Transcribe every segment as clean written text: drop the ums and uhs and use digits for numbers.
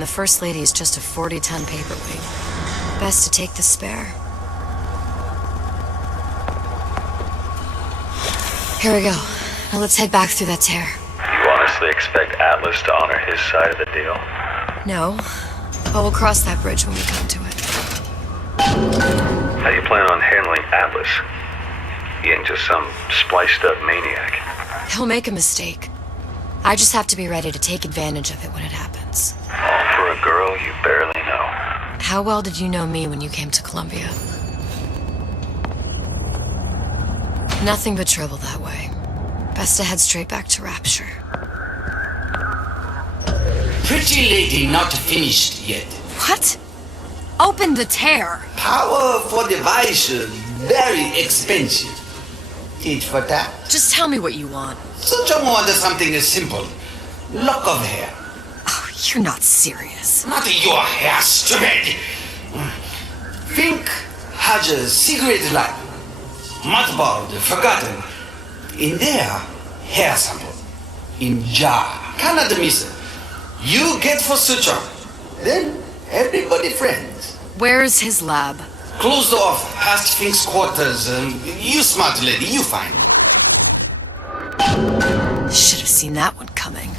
And the First Lady is just a 40-ton paperweight. Best to take the spare. Here we go. Now let's head back through that tear. You honestly expect Atlas to honor his side of the deal? No, but we'll cross that bridge when we come to it. How do you plan on handling Atlas? He ain't just some spliced-up maniac. He'll make a mistake. I just have to be ready to take advantage of it when it happens. All for a girl you barely know. How well did you know me when you came to Columbia? Nothing but trouble that way. Best to head straight back to Rapture. Pretty lady not finished yet. What? Open the tear! Power for device, very expensive. Tit for tat. Just tell me what you want. Such a want something as simple. Lock of hair. Oh, you're not serious. Not your hair, stupid. Think has a cigarette light. Mothballed, forgotten. In there, hair sample. In jar. Cannot miss it. You get for suture. Then everybody friends. Where's his lab? Closed off, past Fink's quarters. You smart lady, you find. Should have seen that one coming.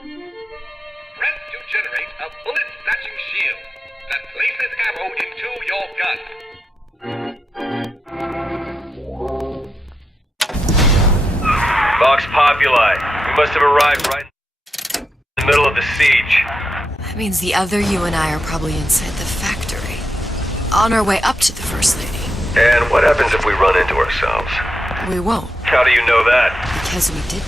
Press to generate a bullet-snatching shield that places ammo into your gun. Vox Populi. We must have arrived right in the middle of the siege. That means the other you and I are probably inside the factory. On our way up to the First Lady. And what happens if we run into ourselves? We won't, How do you know that? because we didn't.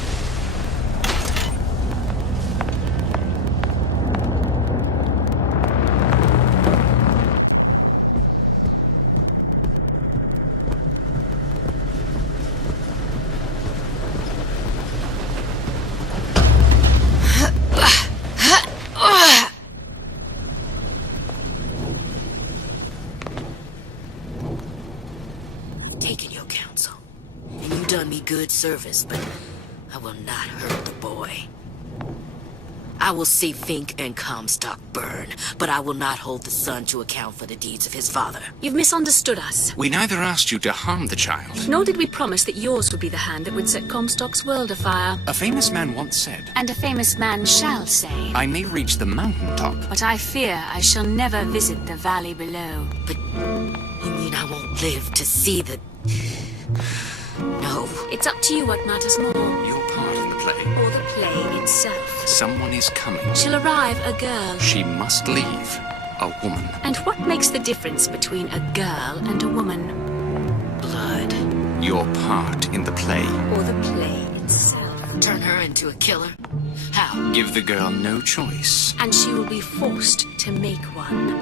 Taken your counsel, and you done me good service, but I will not hurt the boy. I will see Fink and Comstock burn, but I will not hold the son to account for the deeds of his father. You've misunderstood us. We neither asked you to harm the child. Nor did we promise that yours would be the hand that would set Comstock's world afire. A famous man once said, And a famous man shall say. I may reach the mountaintop. But I fear I shall never visit the valley below. But you mean I won't live to see the... No. It's up to you what matters more. Your part in the play. Or the play itself. Someone is coming. She'll arrive a girl. She must leave. A woman. And what makes the difference between a girl and a woman? Blood. Your part in the play. Or the play itself. Turn her into a killer? How? Give the girl no choice. And she will be forced to make one.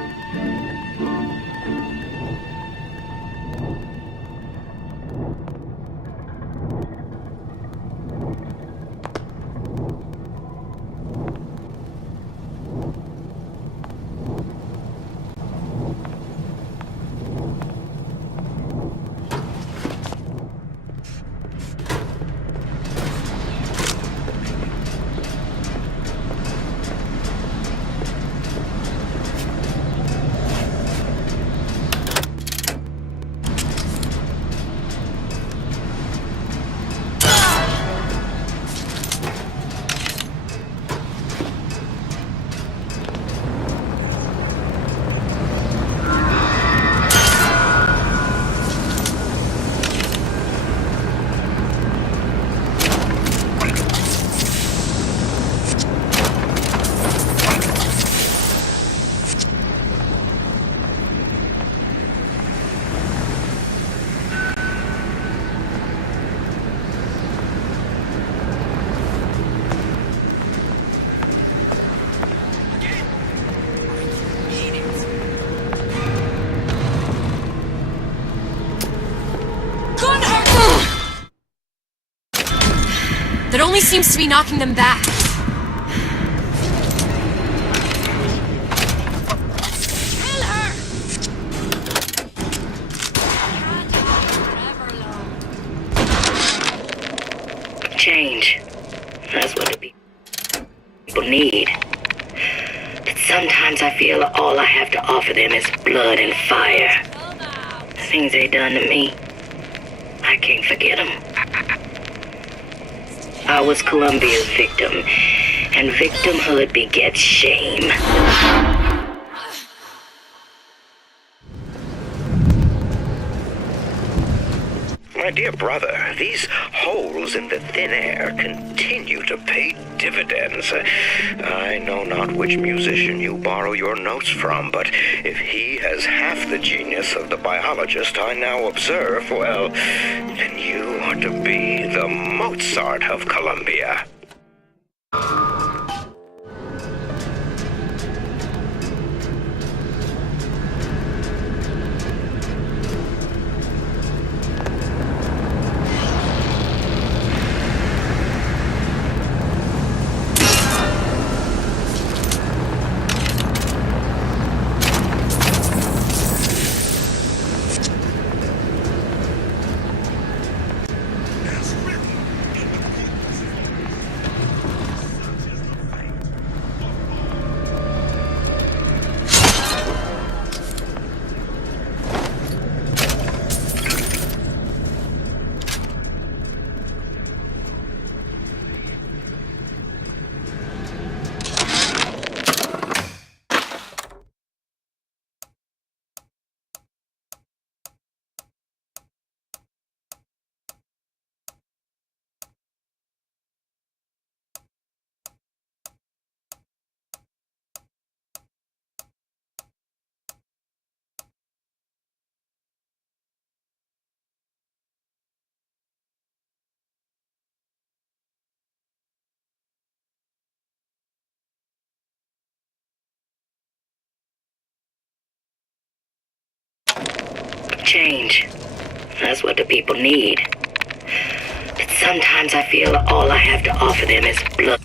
That only seems to be knocking them back. Sometimes I feel all I have to offer them is blood and fire. The things they done to me, I can't forget them. I was Columbia's victim, and victimhood begets shame. My dear brother, these holes in the thin air continue to pay dividends. I know not which musician you borrow your notes from, but if he has half the genius of the biologist I now observe, well, then you are to be the Mozart of Columbia. Change. That's what the people need. But sometimes I feel all I have to offer them is blood.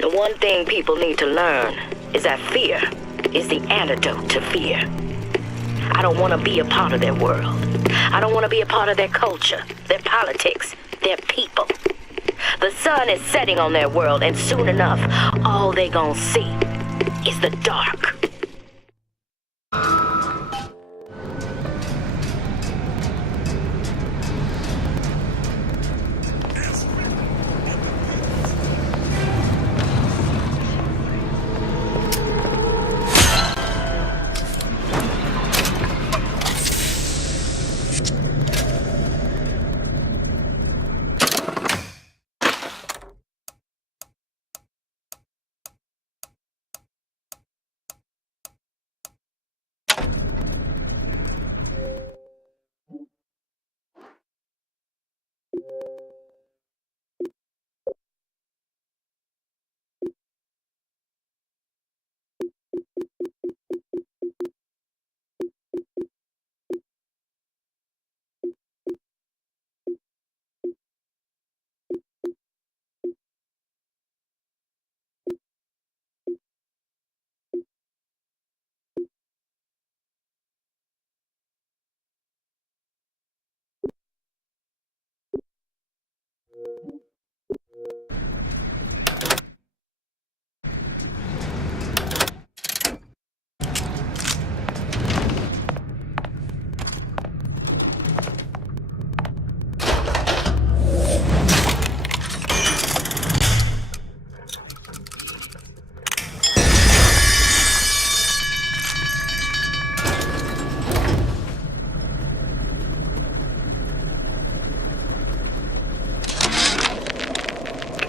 The one thing people need to learn is that fear is the antidote to fear. I don't want to be a part of their world. I don't want to be a part of their culture, their politics, their people. The sun is setting on their world, and soon enough, all they gonna see is the dark.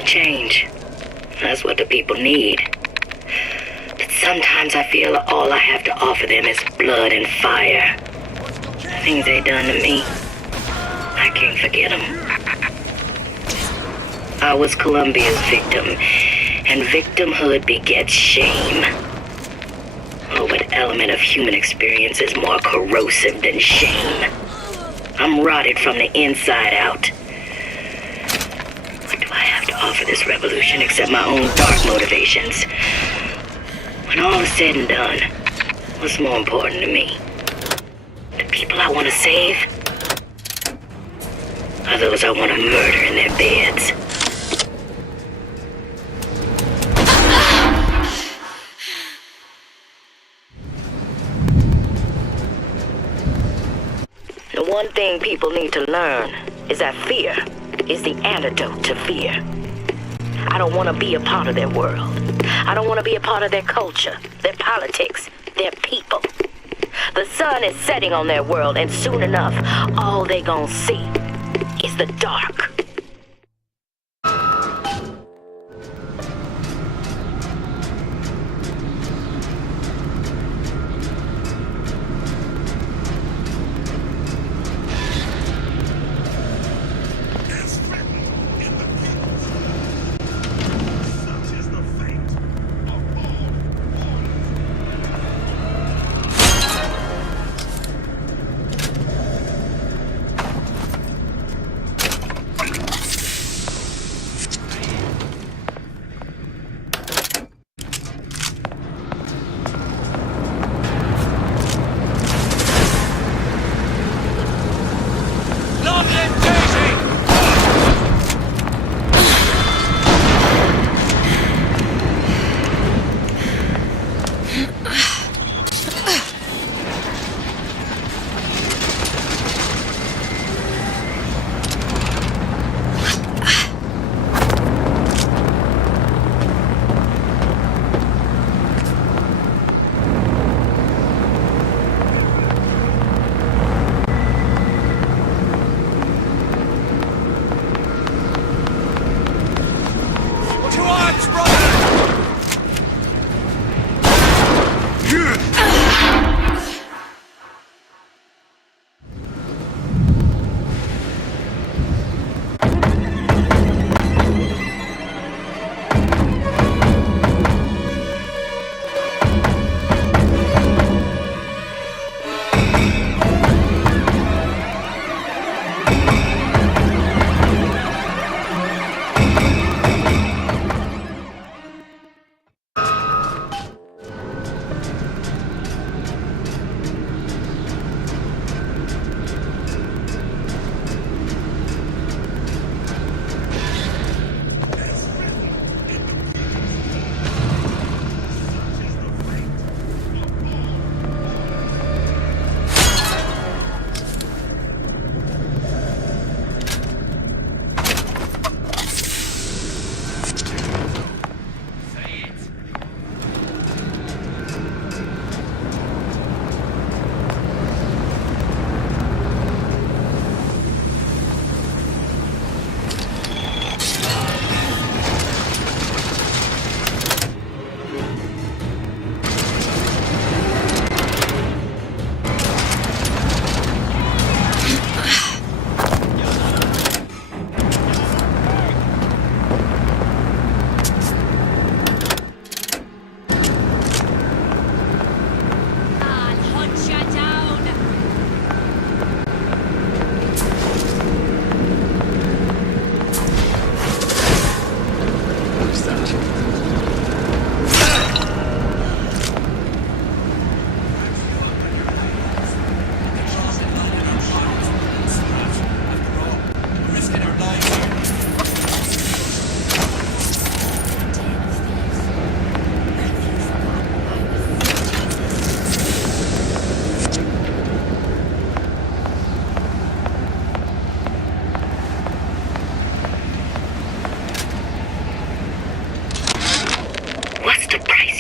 change. That's what the people need. But sometimes I feel all I have to offer them is blood and fire. The things they done to me, I can't forget them. I was Columbia's victim, and victimhood begets shame. Oh, what element of human experience is more corrosive than shame? I'm rotted from the inside out. What do I have to offer this revolution except my own dark motivations? When all is said and done, what's more important to me? The people I want to save? Or those I want to murder in their beds? The one thing people need to learn is that fear is the antidote to fear. I don't want to be a part of their world. I don't want to be a part of their culture, their politics, their people. The sun is setting on their world, and soon enough, all they gonna see is the dark.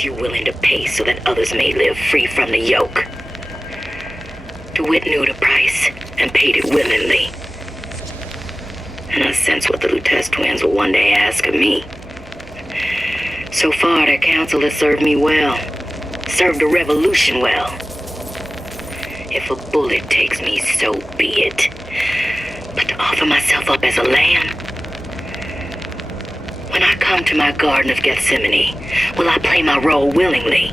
You willing to pay so that others may live free from the yoke? DeWitt knew the price and paid it willingly. and I sense what the Lutece twins will one day ask of me. So far, their counsel has served me well. Served the revolution well. If a bullet takes me, so be it. But to offer myself up as a lamb? When I come to my Garden of Gethsemane, will I play my role willingly?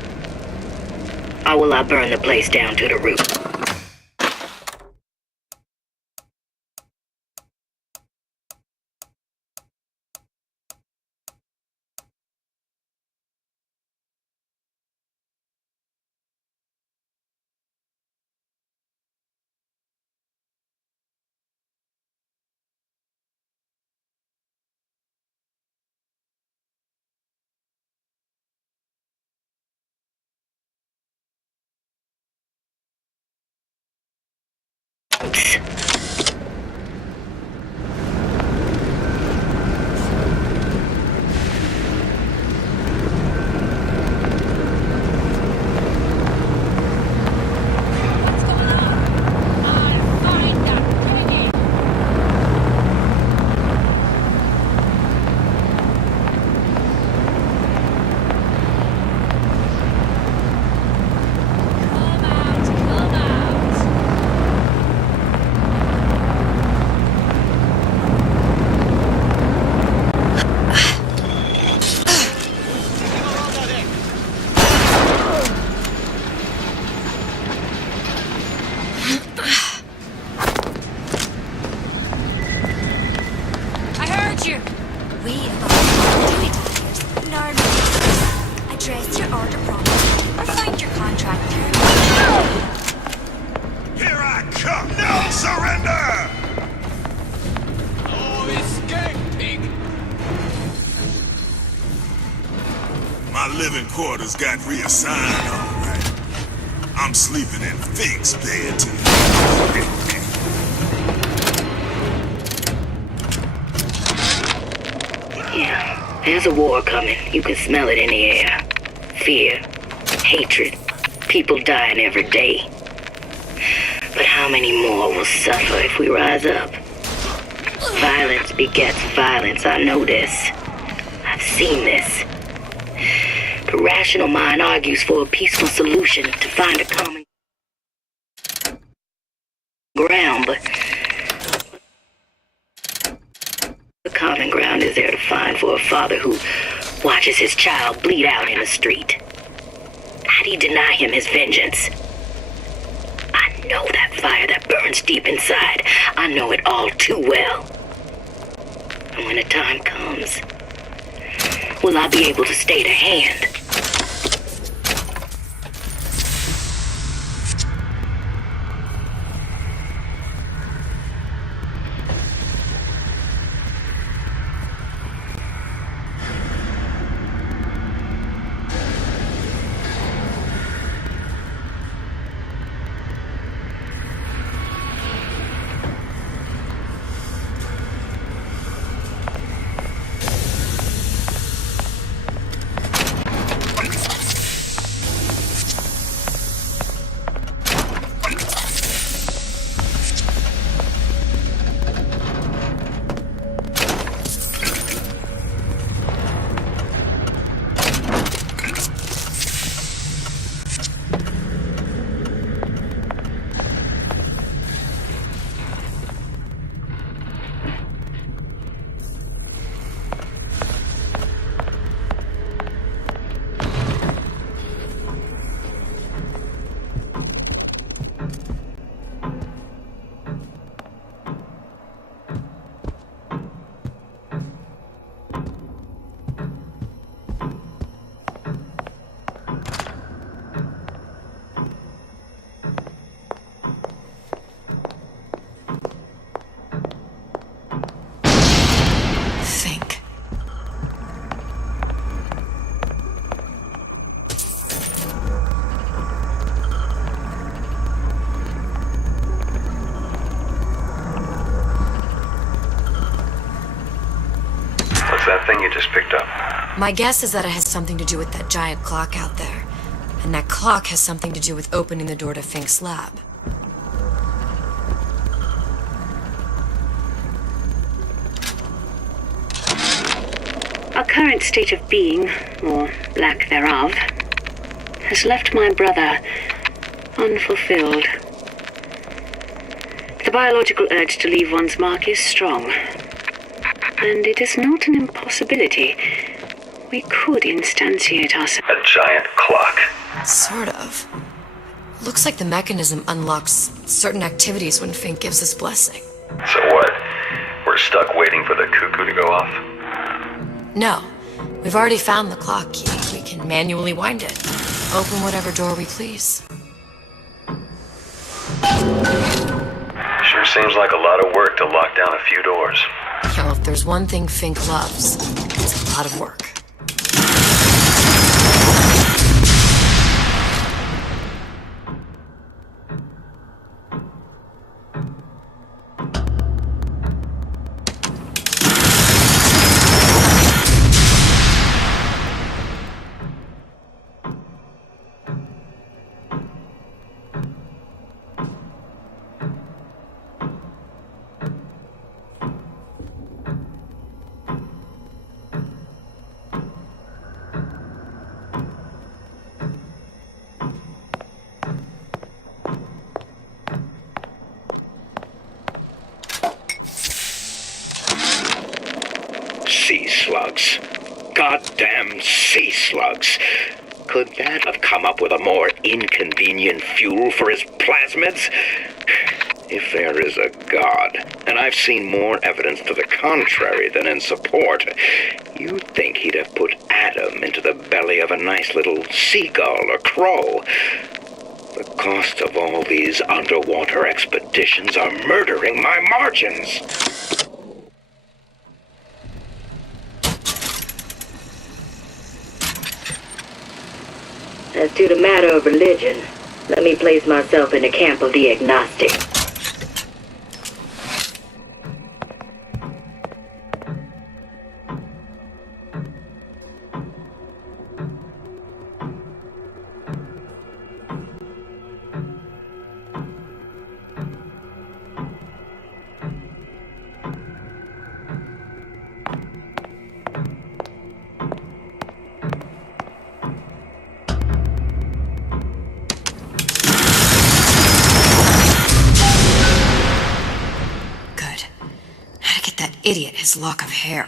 Or will I burn the place down to the root? Address your order properly or find your contract terms. Here I come! No surrender! Oh, escape, pig! My living quarters got reassigned, all right. I'm sleeping in Fink's bed tonight. Yeah, there's a war coming. You can smell it in the air. Fear, hatred, people dying every day. But how many more will suffer if we rise up? Violence begets violence, I know this. I've seen this. The rational mind argues for a peaceful solution to find a common ground, but the common ground is there to find for a father who watches his child bleed out in the street. How'd he deny him his vengeance? I know that fire that burns deep inside. I know it all too well. And when the time comes, will I be able to stay the hand? Think. What's that thing you just picked up? My guess is that it has something to do with that giant clock out there. And that clock has something to do with opening the door to Fink's lab. current state of being, or lack thereof, has left my brother unfulfilled. The biological urge to leave one's mark is strong, and it is not an impossibility. We could instantiate ourselves. A giant clock. Sort of. Looks like the mechanism unlocks certain activities when Fink gives his blessing. So what? We're stuck waiting for the cuckoo to go off? No. We've already found the clock key. We can manually wind it. Open whatever door we please. Sure seems like a lot of work to lock down a few doors. Well, if there's one thing Fink loves, it's a lot of work. Sea slugs. Goddamn sea slugs. Could that have come up with a more inconvenient fuel for his plasmids? If there is a God, and I've seen more evidence to the contrary than in support, you'd think he'd have put Adam into the belly of a nice little seagull or crow. The cost of all these underwater expeditions are murdering my margins. As to the matter of religion, let me place myself in the camp of the agnostic. Idiot, his lock of hair.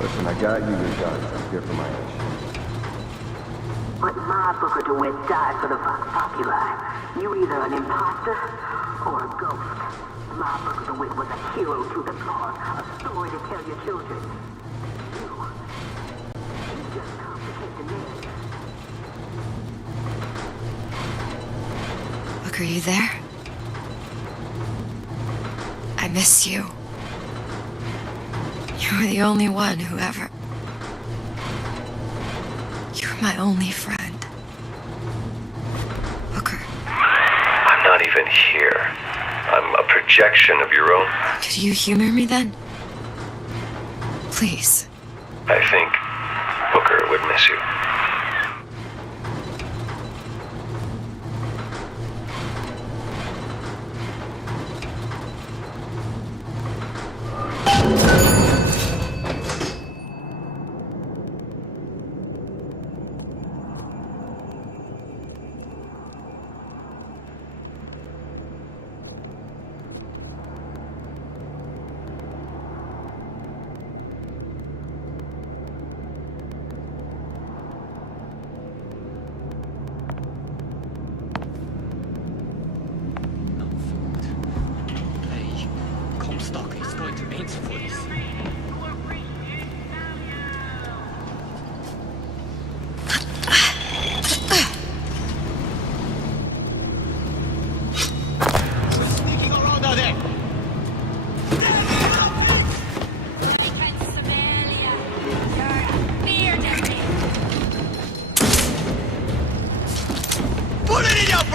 Listen, I got you your guns. I'm here for my mission. But my Booker DeWitt died for the Vox Populi. You either an imposter or a ghost. My Booker DeWitt was a hero to the cause, a story to tell your children. You just complicate the narrative. Booker, you there? I miss you. You were the only one who ever... You were my only friend. Booker. I'm not even here. I'm a projection of your own... Could you humor me then? Please. I think Booker would miss you.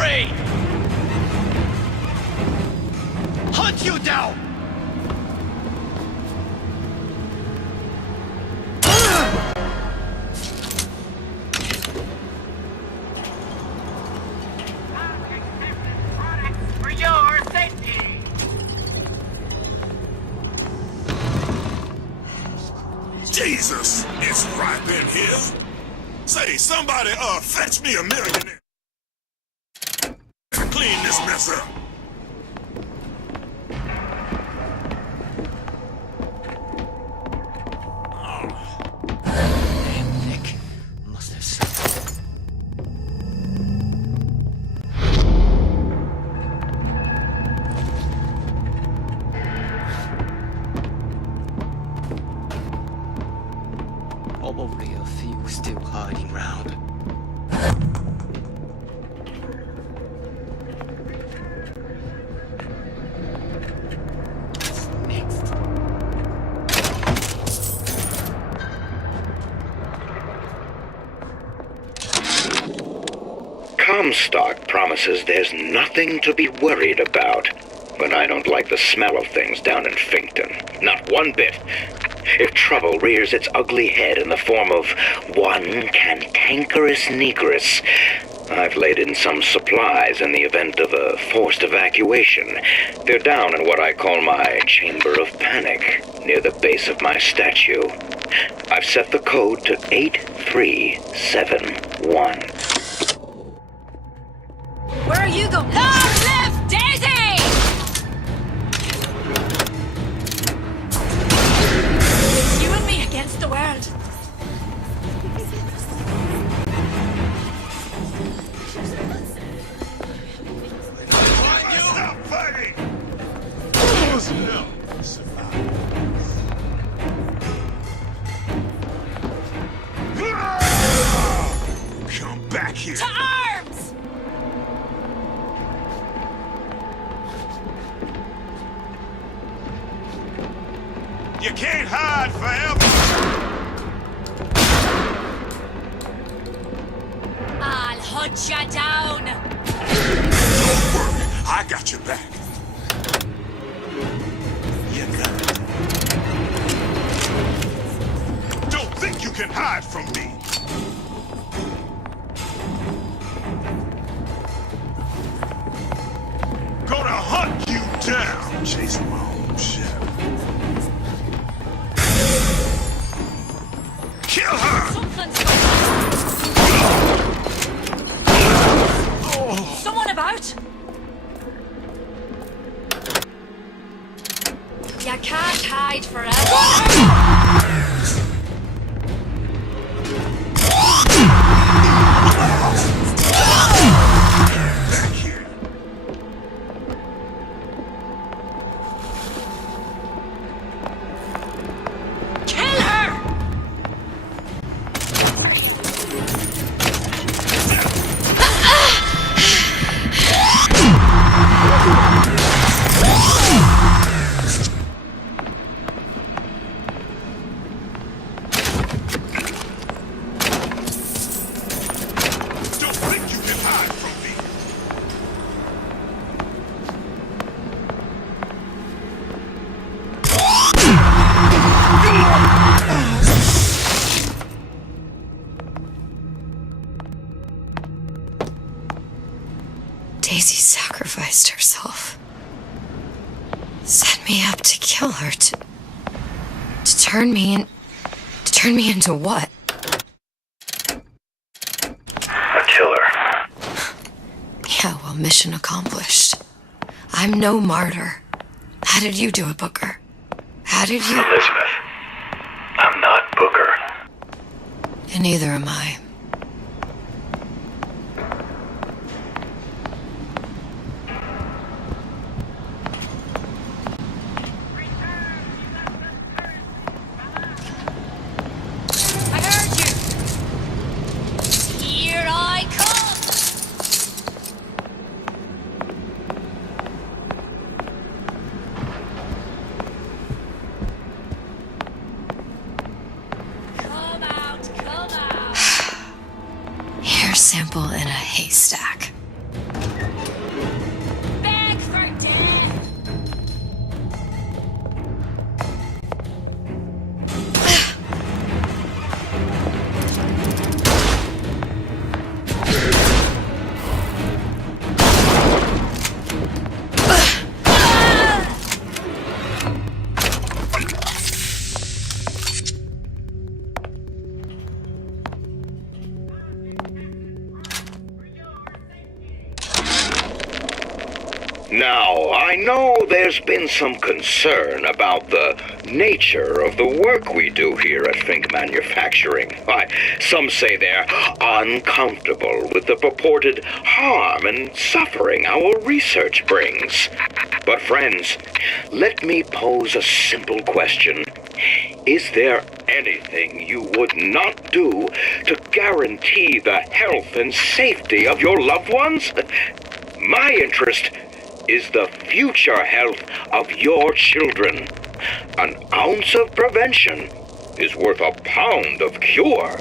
free! Hunt you down! For your safety! Jesus, it's ripe in here. Say, somebody, fetch me a millionaire. Clean this mess up. Nick must have seen. Probably a few still hiding round. Next. Comstock promises there's nothing to be worried about. But I don't like the smell of things down in Finkton. Not one bit. If trouble rears its ugly head in the form of one cantankerous negress, I've laid in some supplies in the event of a forced evacuation. They're down in what I call my chamber of panic, near the base of my statue. I've set the code to 8371. Where are you going? Long live Daisy! You and me against the world. Stop fighting! Who's no? Come back here. To arms! You can't hide forever. I'll hunt you down. Don't worry, I got your back. You got it. Don't think you can hide from me. Gonna hunt you down, chasing my own shadow. Kill her! Someone about? You can't hide forever. Back here. Kill her! Don't think you can hide from me. Daisy sacrificed herself. Set me up to kill her, to turn me into what? A killer. Yeah, well, mission accomplished. I'm no martyr. How did you do it, Booker? How did you... Elizabeth, I'm not Booker. And neither am I. I heard you! Here I come! Come out! Hair sample in a haystack. Now, I know there's been some concern about the nature of the work we do here at Fink Manufacturing. Why, some say they're uncomfortable with the purported harm and suffering our research brings. But friends, let me pose a simple question. Is there anything you would not do to guarantee the health and safety of your loved ones? My interest is the future health of your children. An ounce of prevention is worth a pound of cure.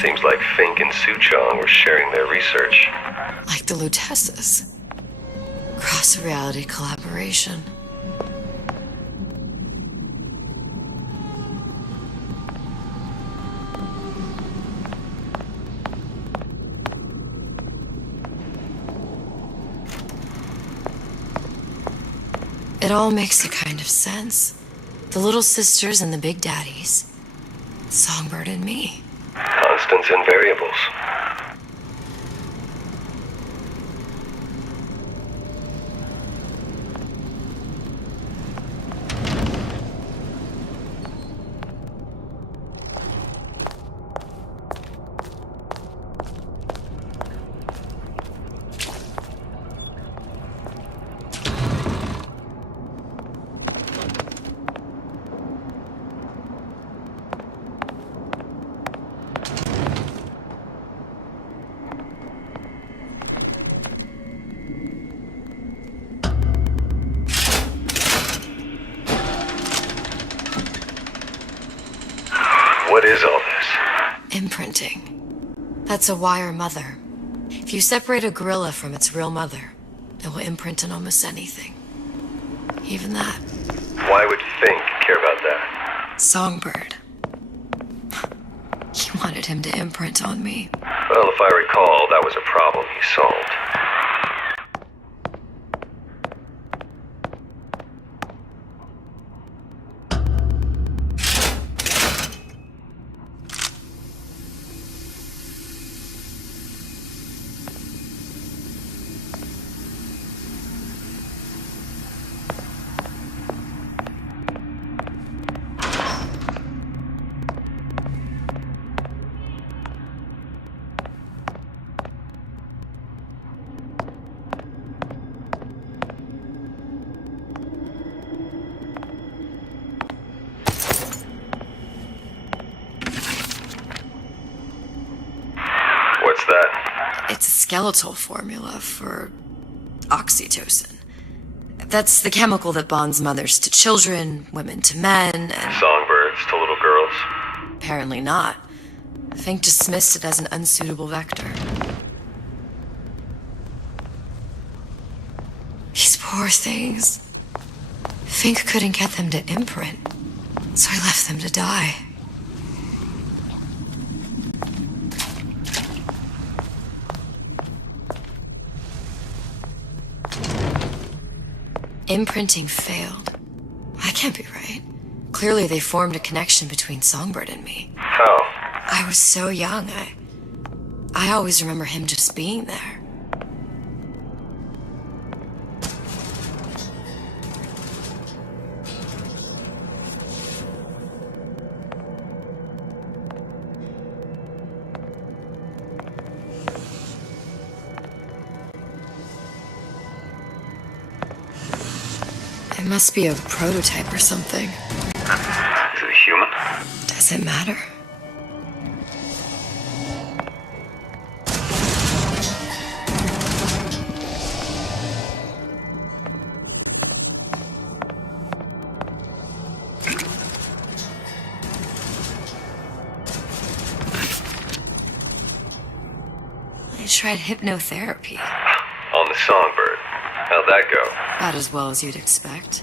Seems like Fink and Suchong were sharing their research. Like the Lutesses. Cross-reality collaboration. It all makes a kind of sense. The little sisters and the big daddies. Songbird and me. Constants and variables. What is all this? Imprinting. That's a wire mother. If you separate a gorilla from its real mother, it will imprint on almost anything. Even that. Why would Fink care about that? Songbird. He wanted him to imprint on me. Well, if I recall, that was a problem he solved. What's that? It's a skeletal formula for oxytocin. That's the chemical that bonds mothers to children, women to men, and... Songbirds to little girls? Apparently not. Fink dismissed it as an unsuitable vector. These poor things. Fink couldn't get them to imprint, so I left them to die. Imprinting failed. That can't be right. Clearly they formed a connection between Songbird and me. How? I was so young. I always remember him just being there. It must be a prototype or something. Is it human? Does it matter? I tried hypnotherapy. On the Songbird. How'd that go? About as well as you'd expect.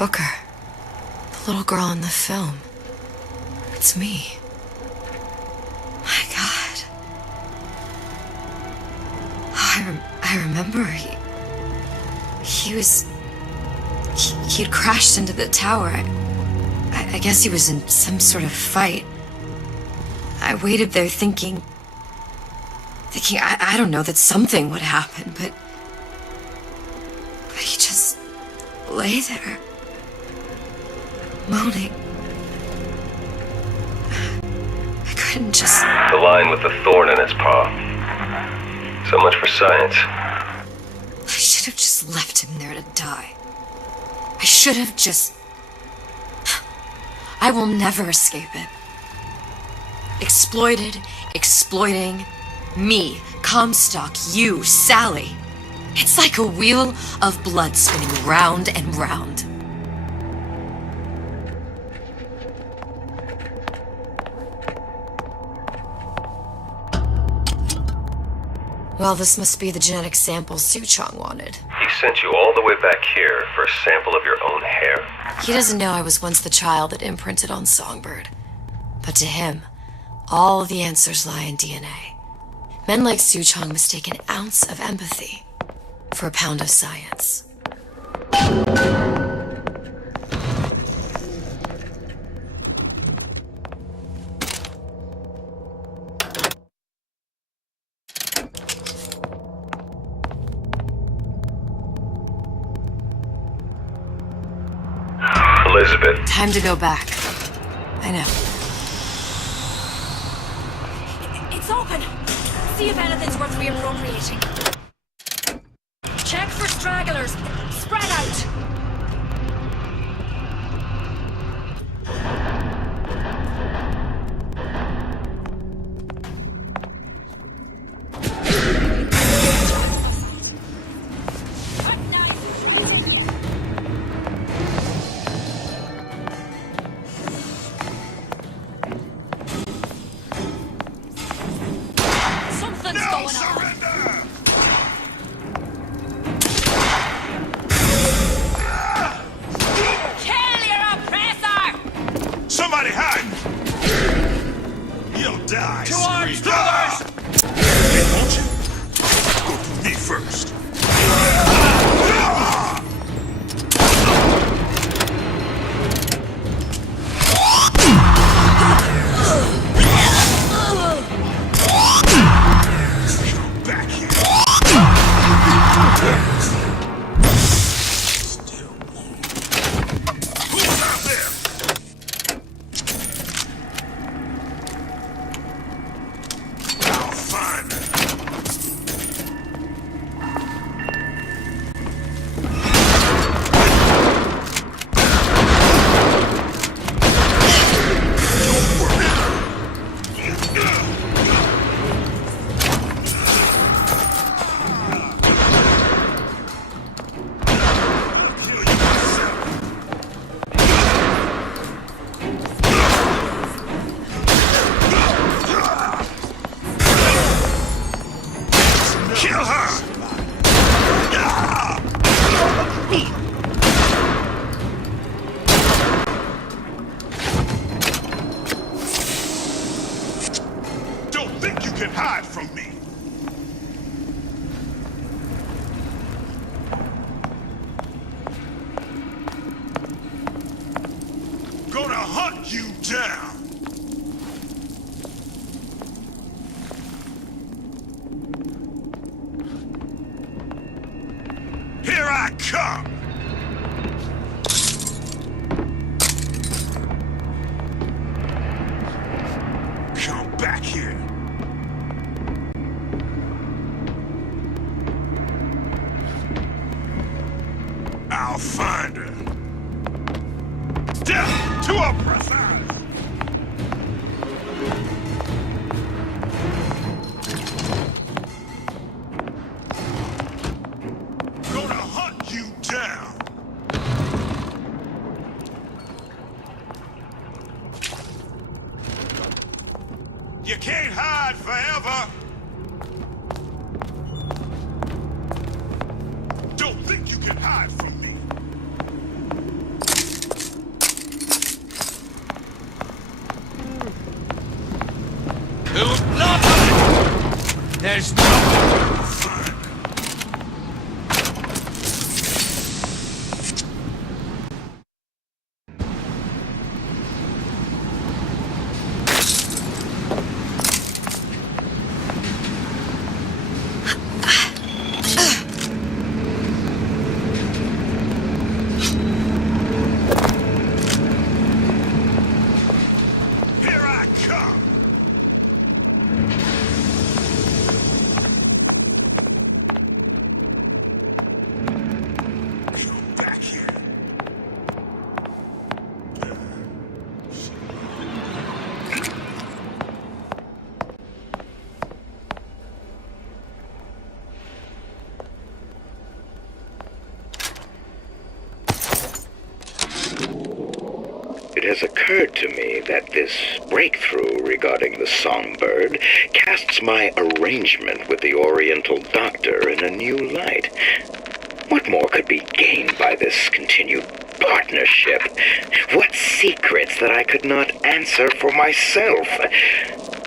Booker. The little girl in the film. It's me. My God. Oh, I remember he'd crashed into the tower. I guess he was in some sort of fight. I waited there thinking I don't know, that something would happen, but he just lay there, moaning. I couldn't just... The lion with the thorn in its paw. So much for science. I should have just left him there to die. I should have just... I will never escape it. Exploited, exploiting, me, Comstock, you, Sally. It's like a wheel of blood spinning round and round. Well, this must be the genetic sample Suchong wanted. He sent you all the way back here for a sample of your own hair? He doesn't know I was once the child that imprinted on Songbird. But to him, all the answers lie in DNA. Men like Suchong mistake an ounce of empathy for a pound of science. Elizabeth. Time to go back. I know. It's open. See if anything's worth reappropriating. Check for stragglers. Spread out. Somebody hide! You'll die, Towards Screech. Hey, won't you? Go to me first. Come back here. Still won't. Who's out there? I'll find her. Kill her! Don't think you can hide from me! Gonna hunt you down! Here I come! Come back here. I'll find her. Death to oppressors! Gonna hunt you down. You can't hide forever. Don't think you can hide from me. There's no... It has occurred to me that this breakthrough regarding the songbird casts my arrangement with the Oriental Doctor in a new light. What more could be gained by this continued partnership? What secrets that I could not answer for myself?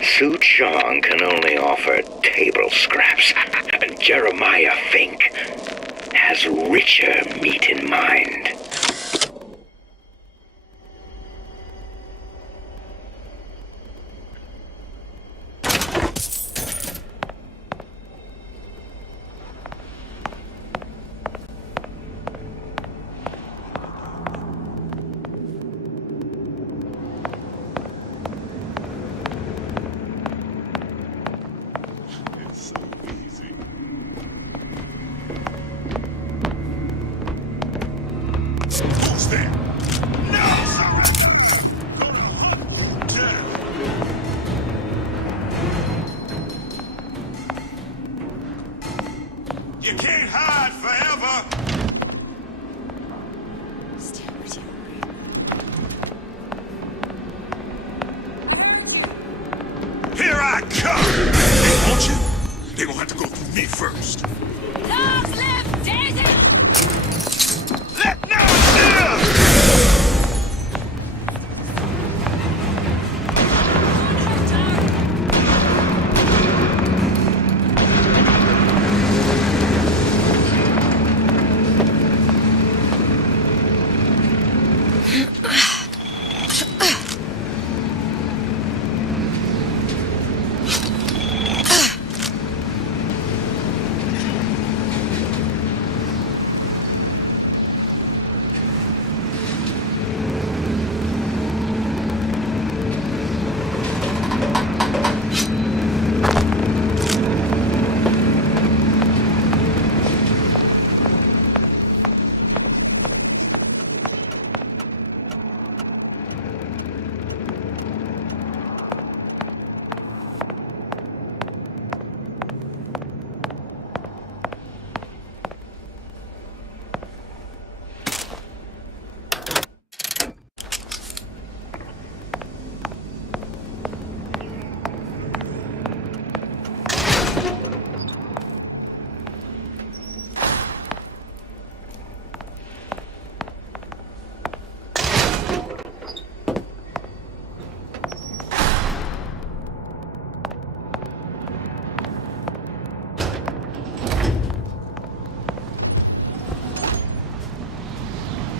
Su Chong can only offer table scraps, and Jeremiah Fink has richer meat in mind. Who's there? No surrender! You can't hide forever! Here I come! They want you? They gonna have to go through me first. Dogs live, Daisy! Let no live!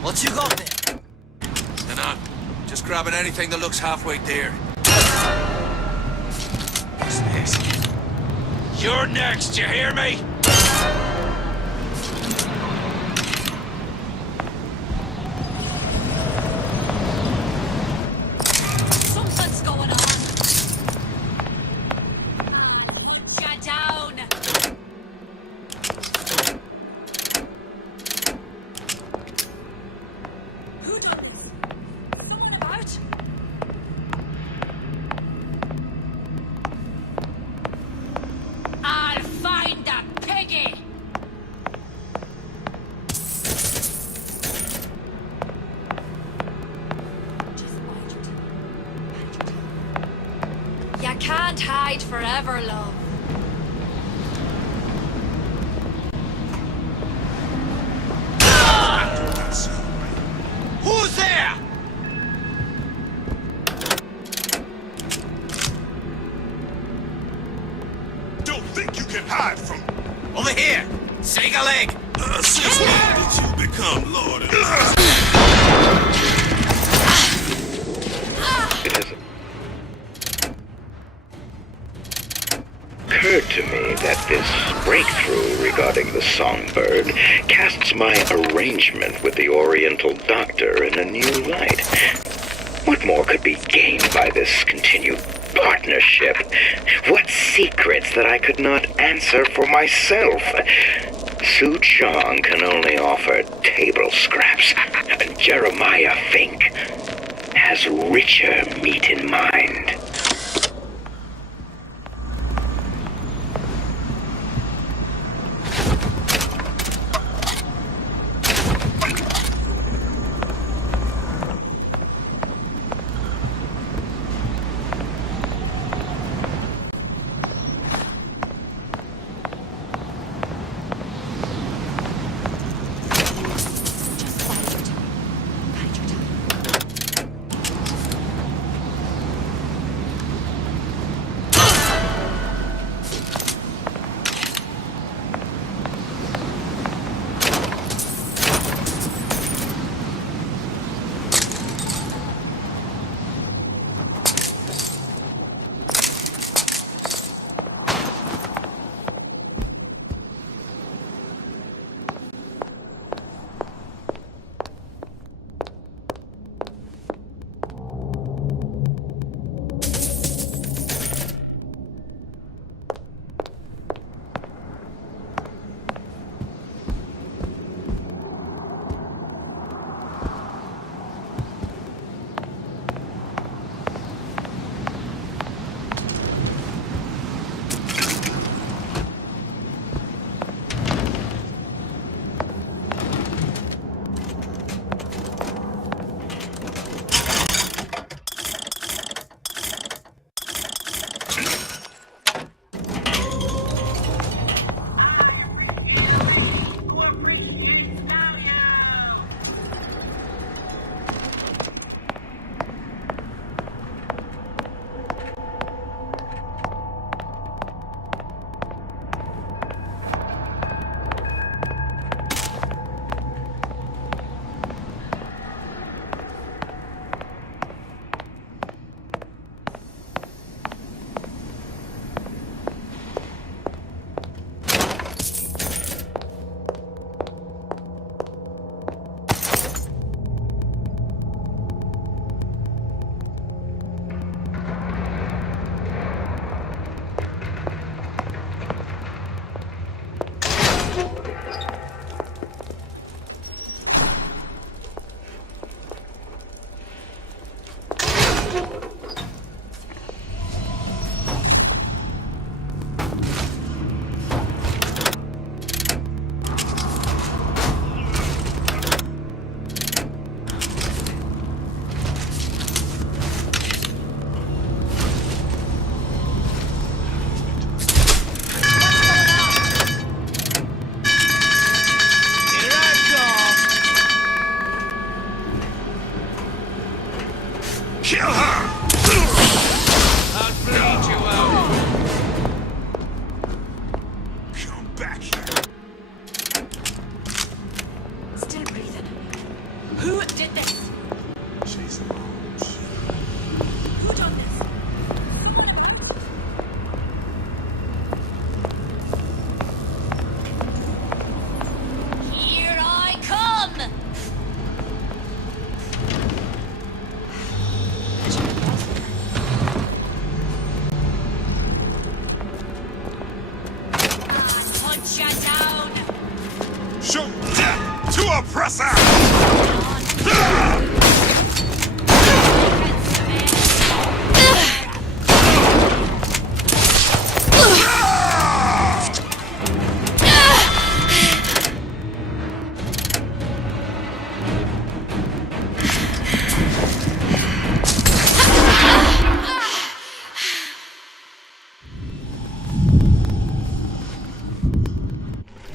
What you got there? Hang on. Just grabbing anything that looks halfway there. What's this? You're next, you hear me? Something's going on. Get down. Who knows? Someone about? I'll find that piggy. You can't hide forever, love. Who's there? Don't think you can Shake a leg! Since when did you become Lord of Occurred to me that this breakthrough regarding the songbird casts my arrangement with the Oriental Doctor in a new light. What more could be gained by this continued partnership? What secrets that I could not answer for myself? Su Chong can only offer table scraps, and Jeremiah Fink has richer meat in mind.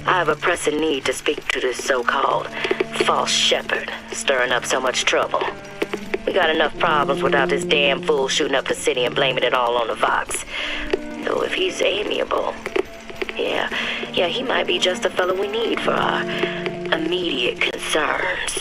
I have a pressing need to speak to this so-called false shepherd, stirring up so much trouble. We got enough problems without this damn fool shooting up the city and blaming it all on the Vox. Though if he's amiable, Yeah, he might be just the fellow we need for our immediate concerns.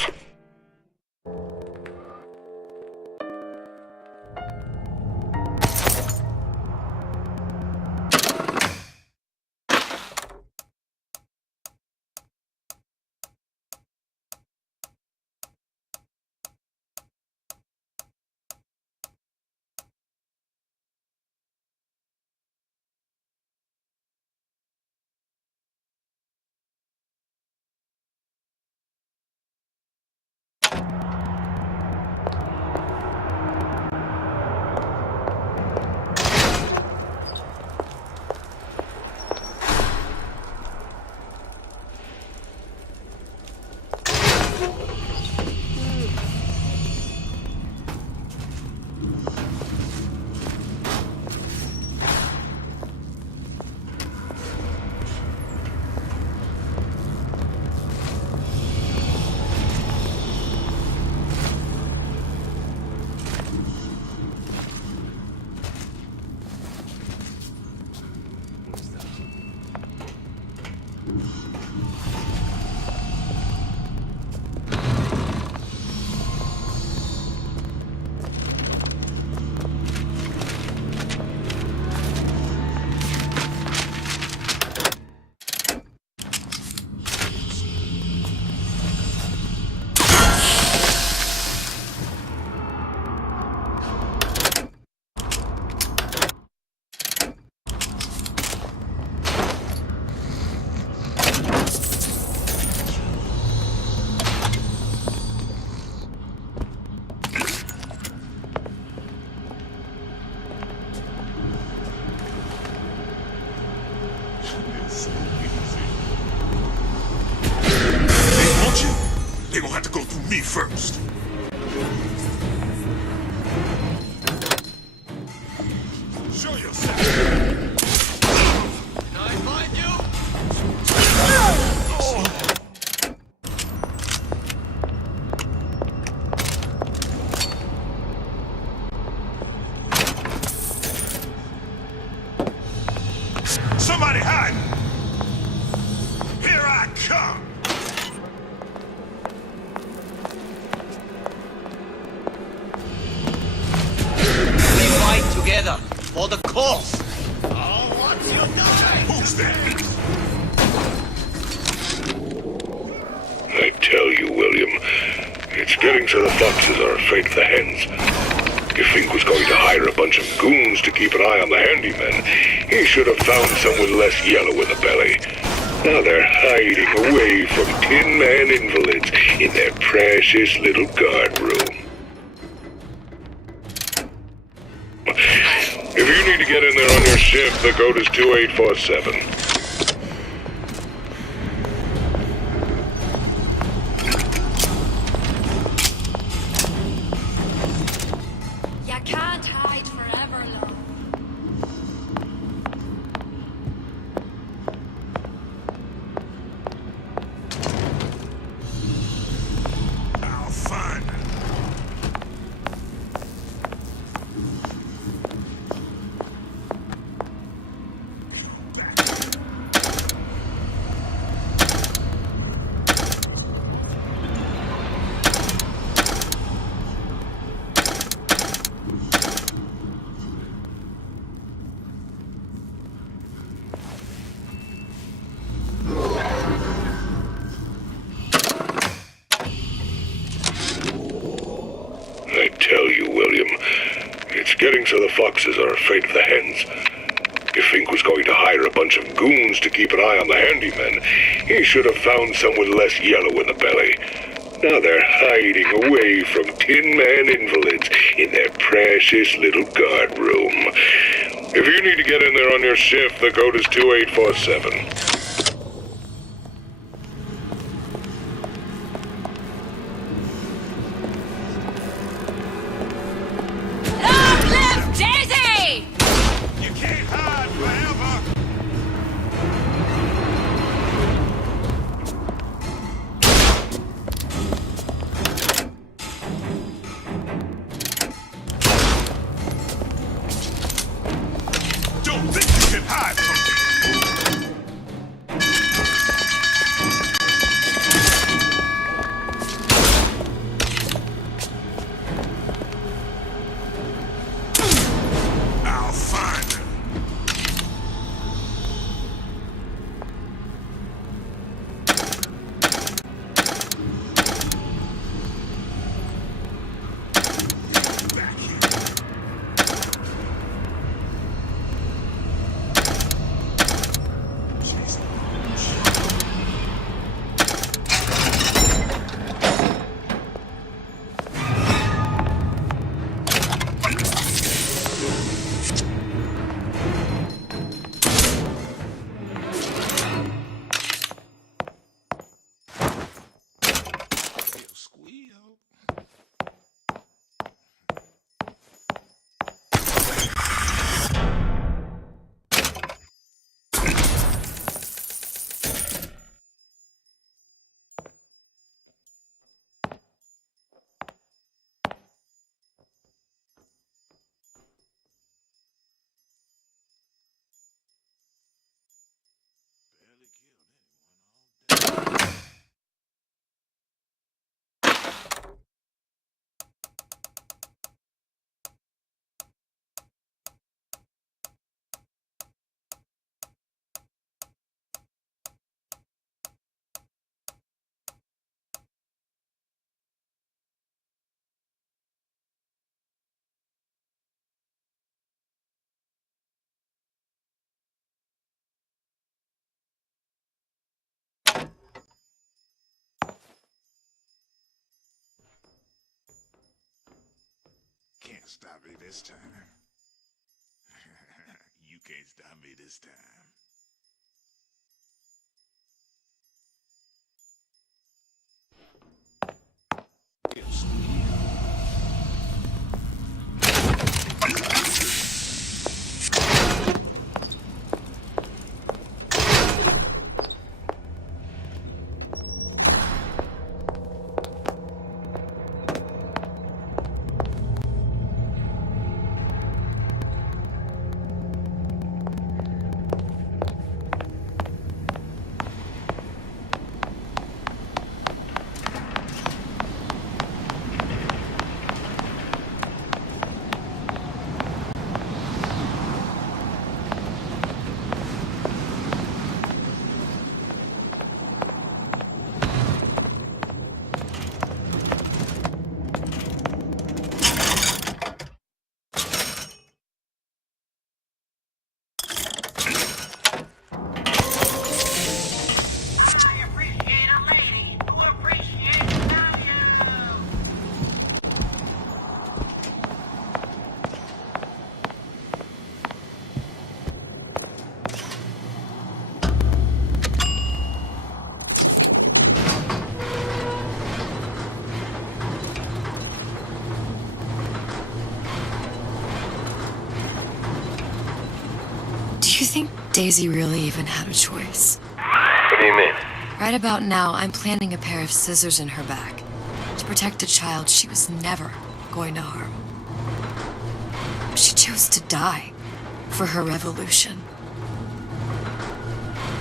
They gonna have to go through me first. Show yourself. Can I find you? Somebody hide! Here I come! Together for the cause. Oh, what you doing? Who's that? I tell you, William, it's getting so the foxes are afraid of the hens. If Fink was going to hire a bunch of goons to keep an eye on the handyman, he should have found someone less yellow in the belly. Now they're hiding away from Tin Man invalids in their precious little guard room. If you need to get in there on your shift, the code is 2847. You can't hide forever, love. I'll find her. I tell you, William, it's getting so the foxes are afraid of the hens. If Fink was going to hire a bunch of goons to keep an eye on the handyman, he should have found someone less yellow in the belly. Now they're hiding away from Tin Man invalids in their precious little guard room. If you need to get in there on your shift, the code is 2847. Long live Daisy! You can't hide forever! Don't think you can hide from me! stop me this time. You can't stop me this time. Do you think Daisy really even had a choice? What do you mean? Right about now, I'm planting a pair of scissors in her back to protect a child she was never going to harm. She chose to die for her revolution.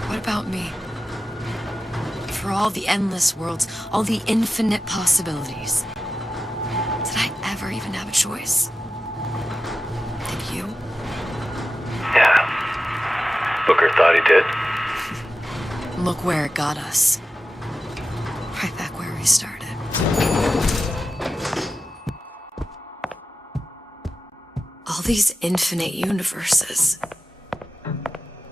What about me? For all the endless worlds, all the infinite possibilities. Did I ever even have a choice? Did you? Yeah. Booker thought he did. Look where it got us. Right back where we started. All these infinite universes.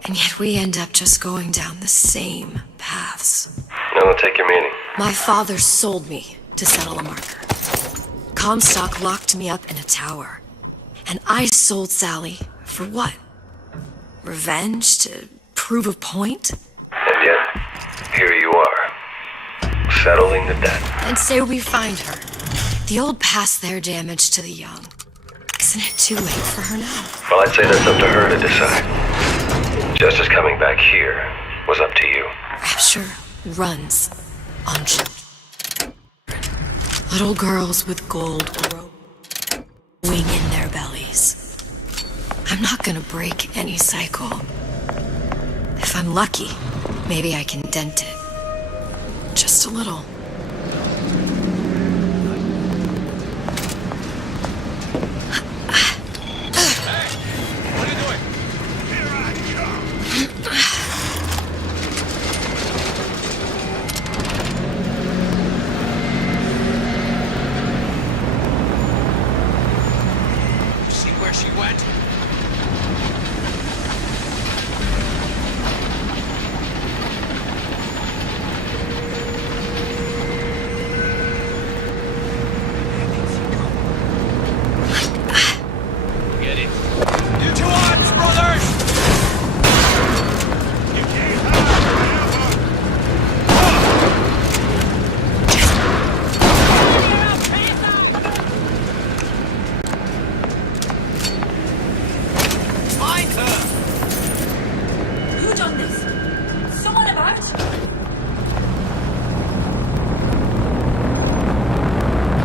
And yet we end up just going down the same paths. I don't take your meaning. My father sold me to settle a marker. Comstock locked me up in a tower. And I sold Sally for what? Revenge? To prove a point? And yet, here you are, settling the debt. And say we find her. The old past their damage to the young. Isn't it too late for her now? Well, I'd say that's up to her to decide. Justice coming back here was up to you. Rapture runs on children. Little girls with gold growing in their bellies. I'm not gonna break any cycle. If I'm lucky, maybe I can dent it. Just a little. What are you doing? Here I come. See where she went? Get it. You two arms, brothers! You can't hide Find her! Who done this? Someone about?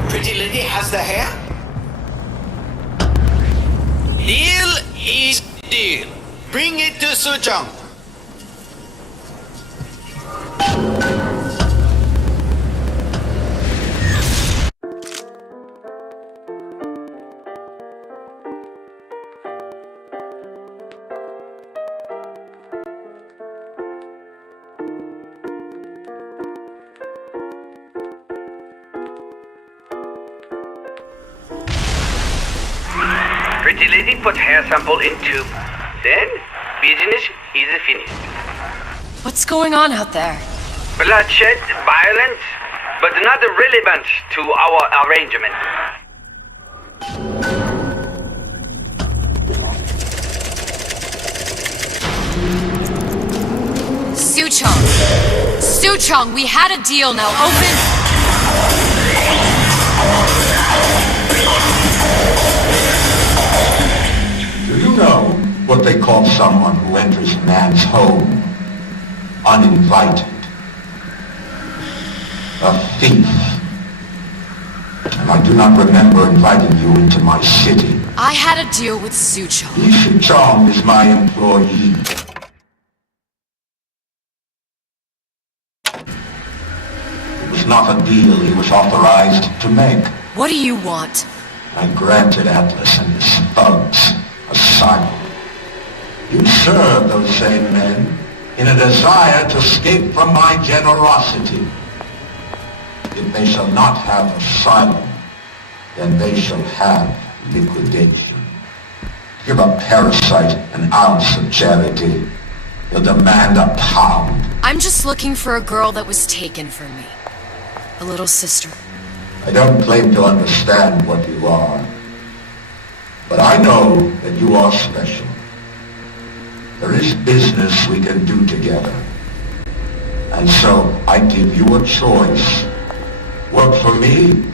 Pretty lady has the hair? Deal is deal. Bring it to Sujong. Pretty lady put hair sample in tube. Then, business is finished. What's going on out there? Bloodshed, violence, but not relevant to our arrangement. Suchong, we had a deal, now open... Do you know what they call someone who enters man's home uninvited? A thief. And I do not remember inviting you into my city. I had a deal with Suchong. Suchong is my employee. It was not a deal he was authorized to make. What do you want? I granted Atlas and his thugs asylum. You serve those same men in a desire to escape from my generosity. If they shall not have asylum, then they shall have liquidation. Give a parasite an ounce of charity, he'll demand a pound. I'm just looking for a girl that was taken from me. A little sister. I don't claim to understand what you are, but I know that you are special. There is business we can do together. And so I give you a choice. Work for me,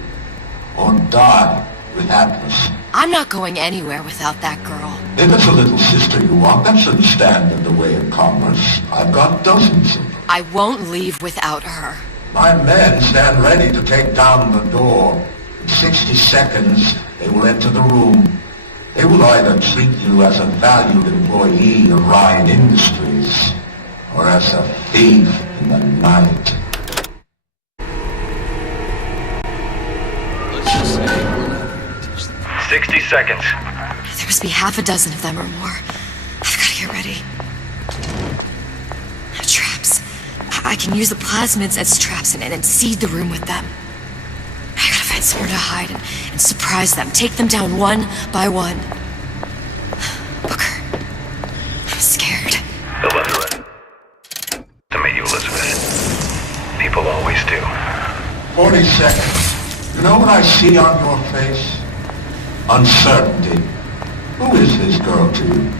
or die with Atlas. I'm not going anywhere without that girl. If it's a little sister you want, that shouldn't stand in the way of commerce. I've got dozens of them. I won't leave without her. My men stand ready to take down the door. In 60 seconds, they will enter the room. They will either treat you as a valued employee of Ryan Industries, or as a thief in the night. 60 seconds. There must be half a dozen of them or more. I've got to get ready. Traps. I can use the plasmids as traps and seed the room with them. I gotta find somewhere to hide and surprise them. Take them down one by one. Booker. I'm scared. They'll underestimate you, Elizabeth. People always do. 40 seconds. You know what I see on your face? Uncertainty. Who is this girl to you?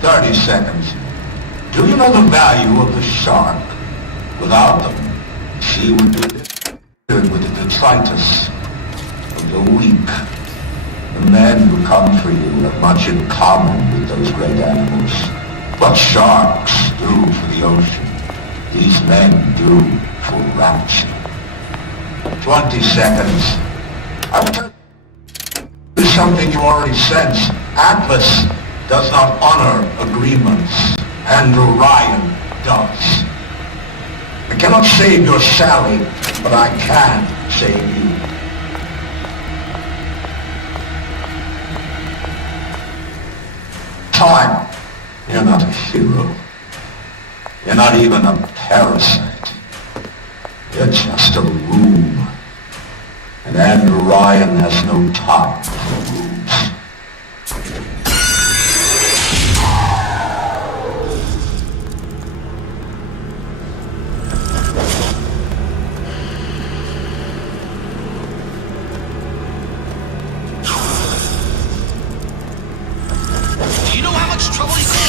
30 seconds. Do you know the value of the shark? Without them, she would be littered with the detritus of the weak. The men who come for you have much in common with those great animals. What sharks do for the ocean, these men do for rapture. 20 seconds. I will tell you something you already sense. Atlas does not honor agreements. Andrew Ryan does. I cannot save your Sally, but I can save you. Time. You're not a hero. You're not even a parasite. You're just a room. And Andrew Ryan has no time for rooms. Do you know how much trouble he's in?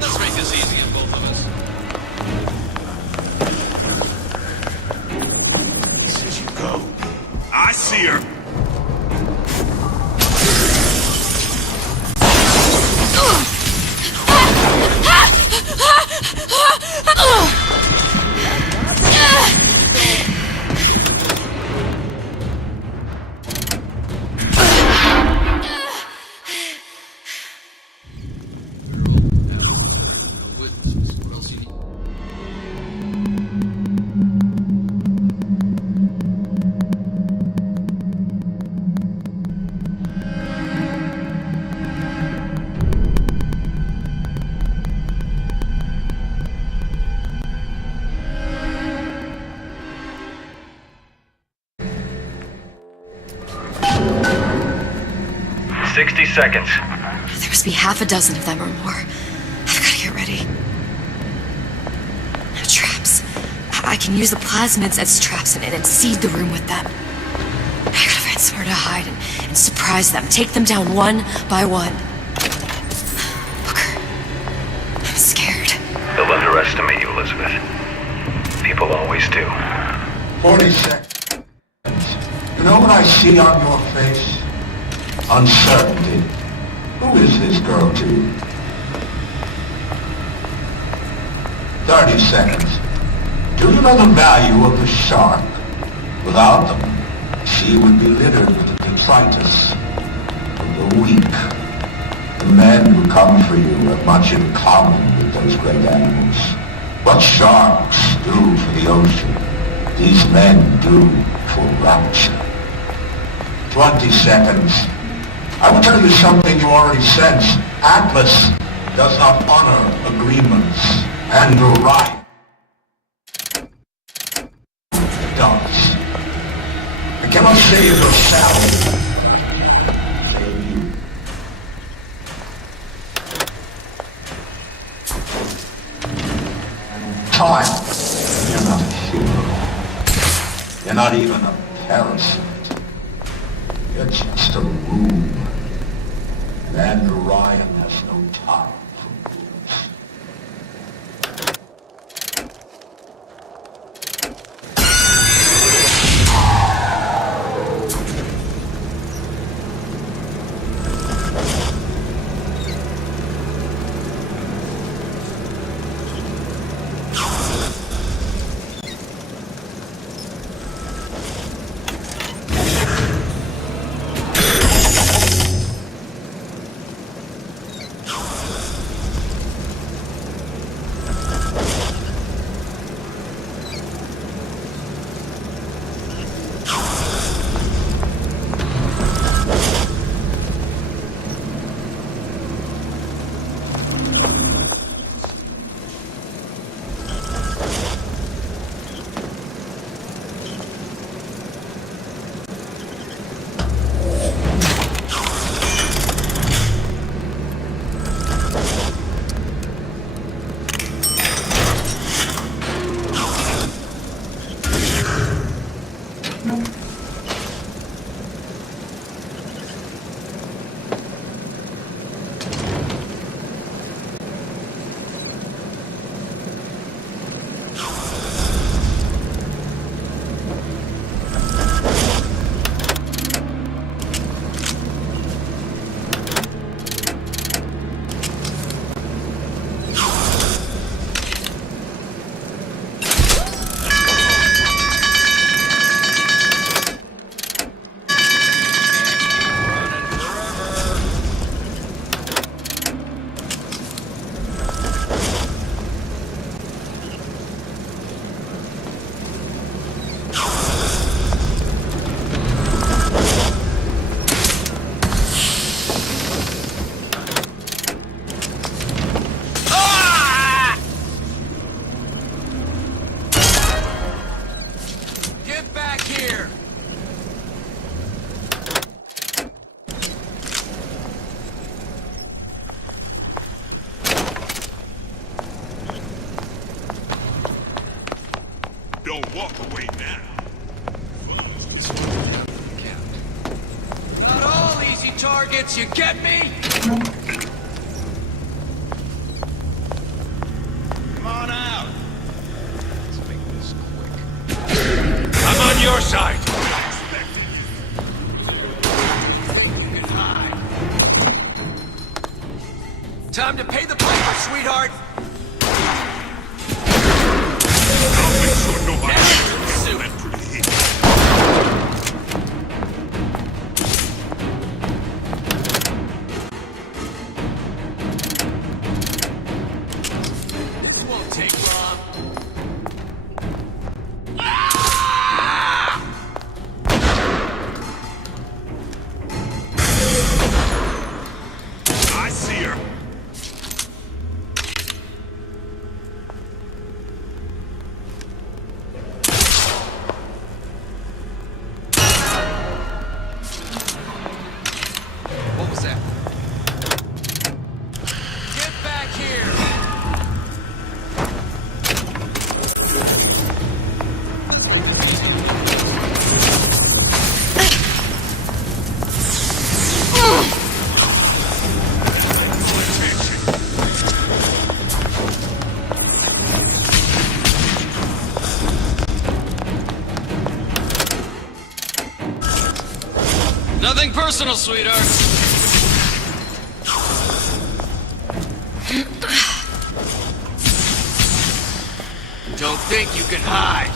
Let's make this easy on both of us. He says you go. I see her. Seconds. There must be half a dozen of them or more. I've got to get ready. Traps. I can use the plasmids as traps in it and seed the room with them. I gotta find somewhere to hide and surprise them. Take them down one by one. Booker, I'm scared. They'll underestimate you, Elizabeth. People always do. 40 seconds. You know what I see on your face? Uncertainty. Who is this girl to you? 30 seconds. Do you know the value of the shark? Without them, she would be littered with the detritus of the weak. The men who come for you have much in common with those great animals. What sharks do for the ocean, these men do for rapture. 20 seconds. I will tell you something you already sense. Atlas does not honor agreements and right. Does. I cannot save yourself. Save you. Time. You're not a hero. You're not even a parasite. You're just a room. And Ryan has no time for rules. Don't walk away now. Not all easy targets, you get me? Come on out. Let's make this quick. I'm on your side. You can hide. Time to pay the piper, sweetheart. personal, sweetheart. Don't think you can hide.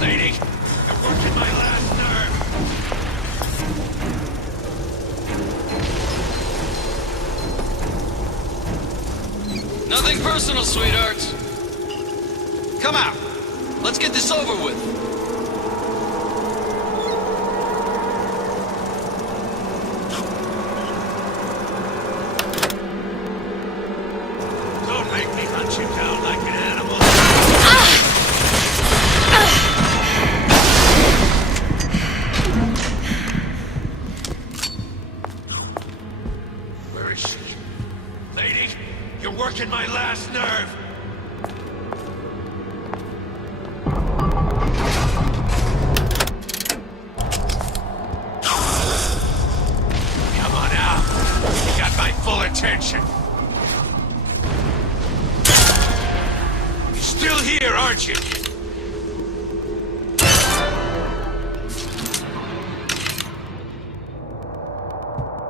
Lady, you're working my last nerve. Nothing personal, sweethearts. Come out. Let's get this over with. Don't make me hunt you down like an animal. Where is she? Lady, you're working my last nerve. Come on out. You got my full attention. You're still here, aren't you?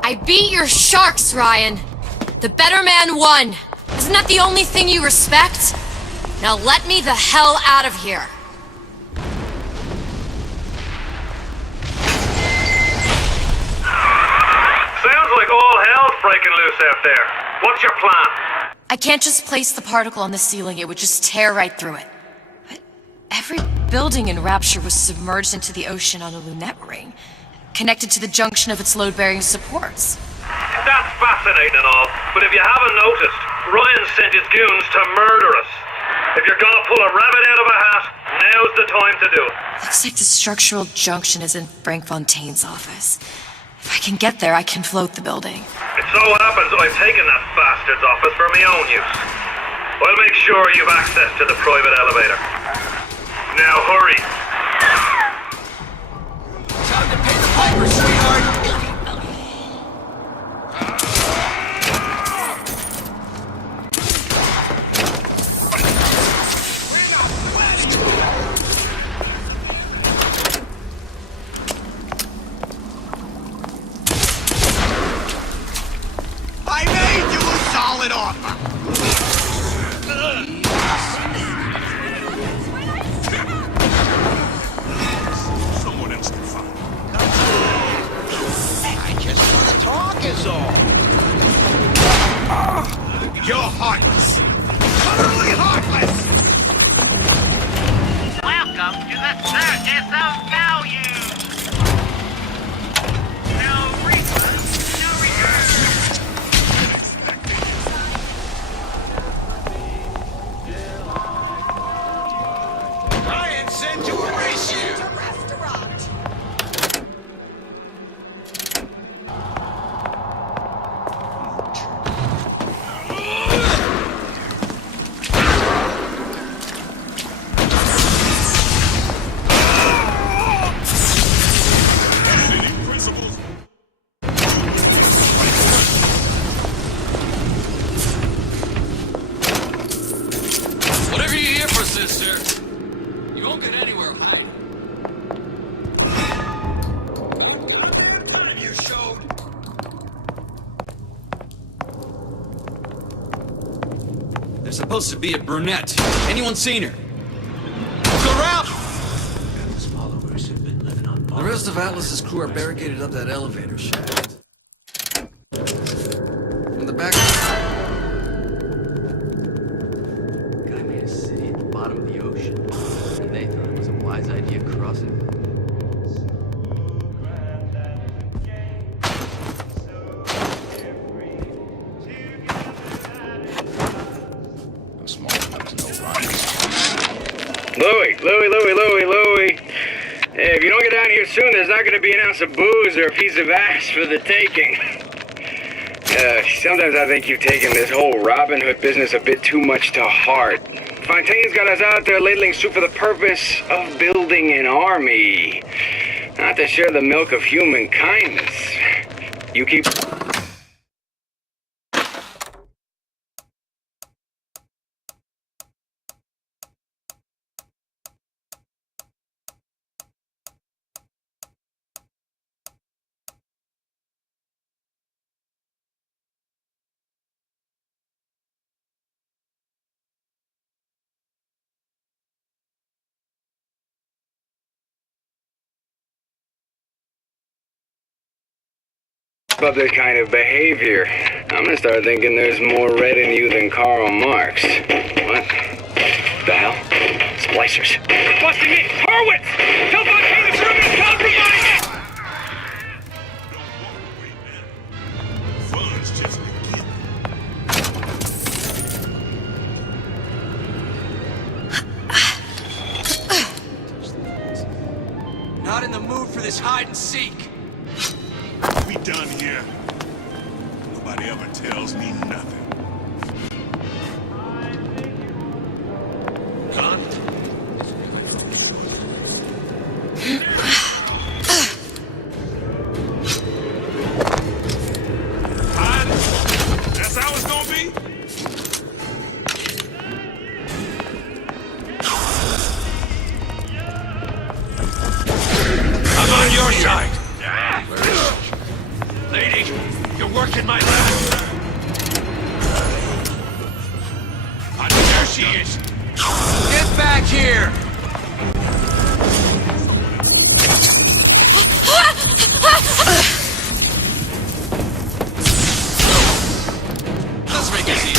I beat your sharks, Ryan. The better man won. Isn't that the only thing you respect? Now let me the hell out of here. Sounds like all hell's breaking loose out there. What's your plan? I can't just place the particle on the ceiling. It would just tear right through it. But every building in Rapture was submerged into the ocean on a lunette ring, connected to the junction of its load-bearing supports. That's fascinating and all, but if you haven't noticed, Ryan sent his goons to murder us. If you're gonna pull a rabbit out of a hat, now's the time to do it. Looks like the structural junction is in Frank Fontaine's office. If I can get there, I can float the building. It so happens I've taken that bastard's office for my own use. I'll make sure you've access to the private elevator. Now hurry. Time to pay the piper, sweetheart! I made you a solid offer. Someone else can find. I just want to talk is all. You're heartless. Utterly heartless. Welcome to the Circus of Value. No refund, no return. Ryan sent to erase you. Whatever you hear for, sister, you won't get anywhere hiding. You showed. There's supposed to be a brunette. Anyone seen her? Look around! The rest of Atlas's crew are barricaded up that elevator shaft. In the back. Guy made a city at the bottom of the ocean, and they thought it was a wise idea crossing. Louie. Hey, if you don't get down here soon, there's not going to be an ounce of booze or a piece of ass for the taking. Sometimes I think you've taken this whole Robin Hood business a bit too much to heart. Fontaine's got us out there ladling soup for the purpose of building an army. Not to share the milk of human kindness. You keep... About this kind of behavior. I'm gonna start thinking there's more red in you than Karl Marx. What? The hell? Splicers. They're busting me! Horwitz! Tell Fontaine this room is compromised! Fun's just beginning. Not in the mood for this hide and seek. We done here. Nobody ever tells me nothing. Gun? Hide? That's how it's gonna be? I'm on your side. Lady, you're working my lab. There she is. Get back here! Let's make this easy.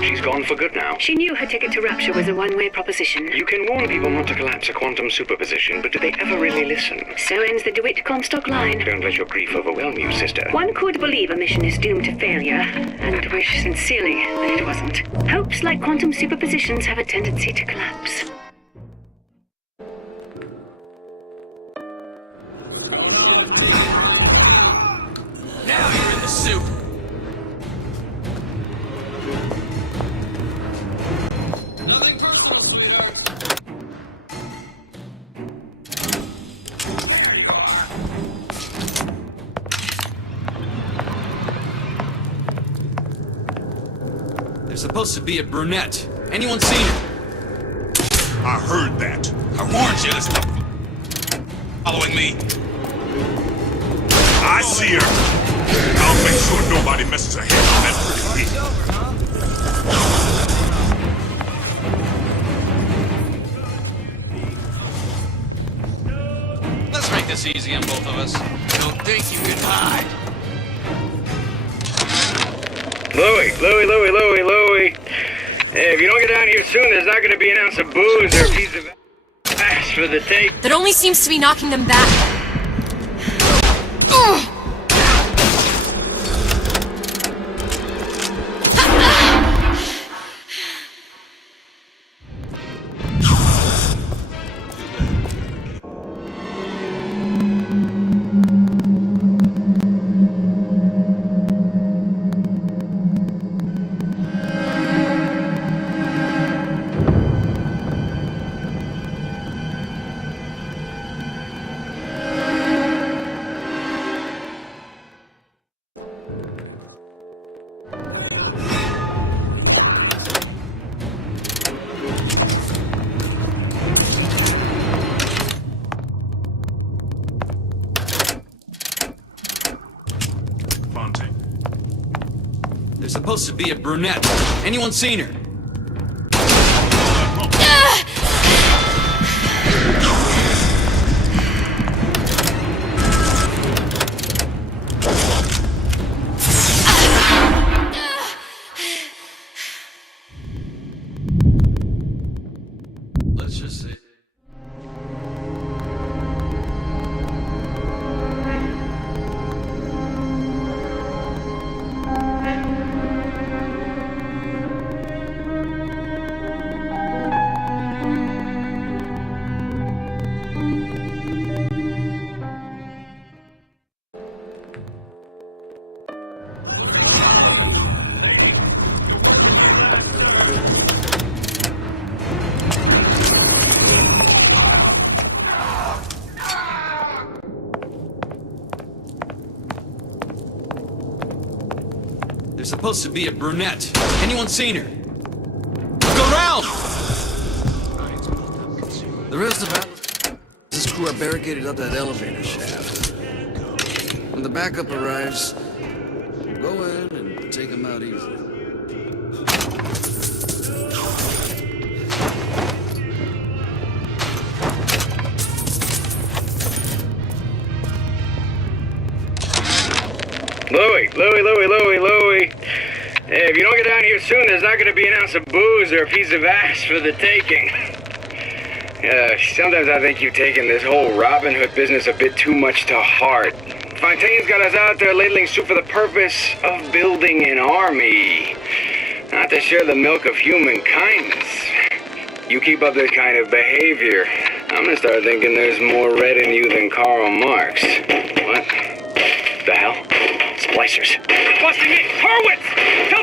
She's gone for good now. She knew her ticket to Rapture was a one-way proposition. You can warn people not to collapse a quantum superposition, but do they ever really listen? So ends the DeWitt Comstock line. Don't let your grief overwhelm you, sister. One could believe a mission is doomed to failure, and wish sincerely that it wasn't. Hopes like quantum superpositions have a tendency to collapse. Now you're in the soup! There's supposed to be a brunette. Anyone seen her? I heard that. I warned you, this is following me. I see her. I'll make sure nobody messes her head on that pretty heat. Let's make this easy on both of us. Don't think you can hide. Louie. Hey, if you don't get down here soon, there's not gonna be an ounce of booze or a piece of ass for the take. That only seems to be knocking them back. There's supposed to be a brunette. Anyone seen her? Let's just see. supposed to be a brunette. Anyone seen her? Go round! The rest of this crew are barricaded up that elevator shaft. When the backup arrives, go in and take them out easily. Louie. Hey, if you don't get down here soon, there's not gonna be an ounce of booze or a piece of ass for the taking. Sometimes I think you've taken this whole Robin Hood business a bit too much to heart. Fontaine's got us out there ladling soup for the purpose of building an army, not to share the milk of human kindness. You keep up this kind of behavior, I'm gonna start thinking there's more red in you than Karl Marx. What the hell? Splicers. Busting it! Horwitz! Tell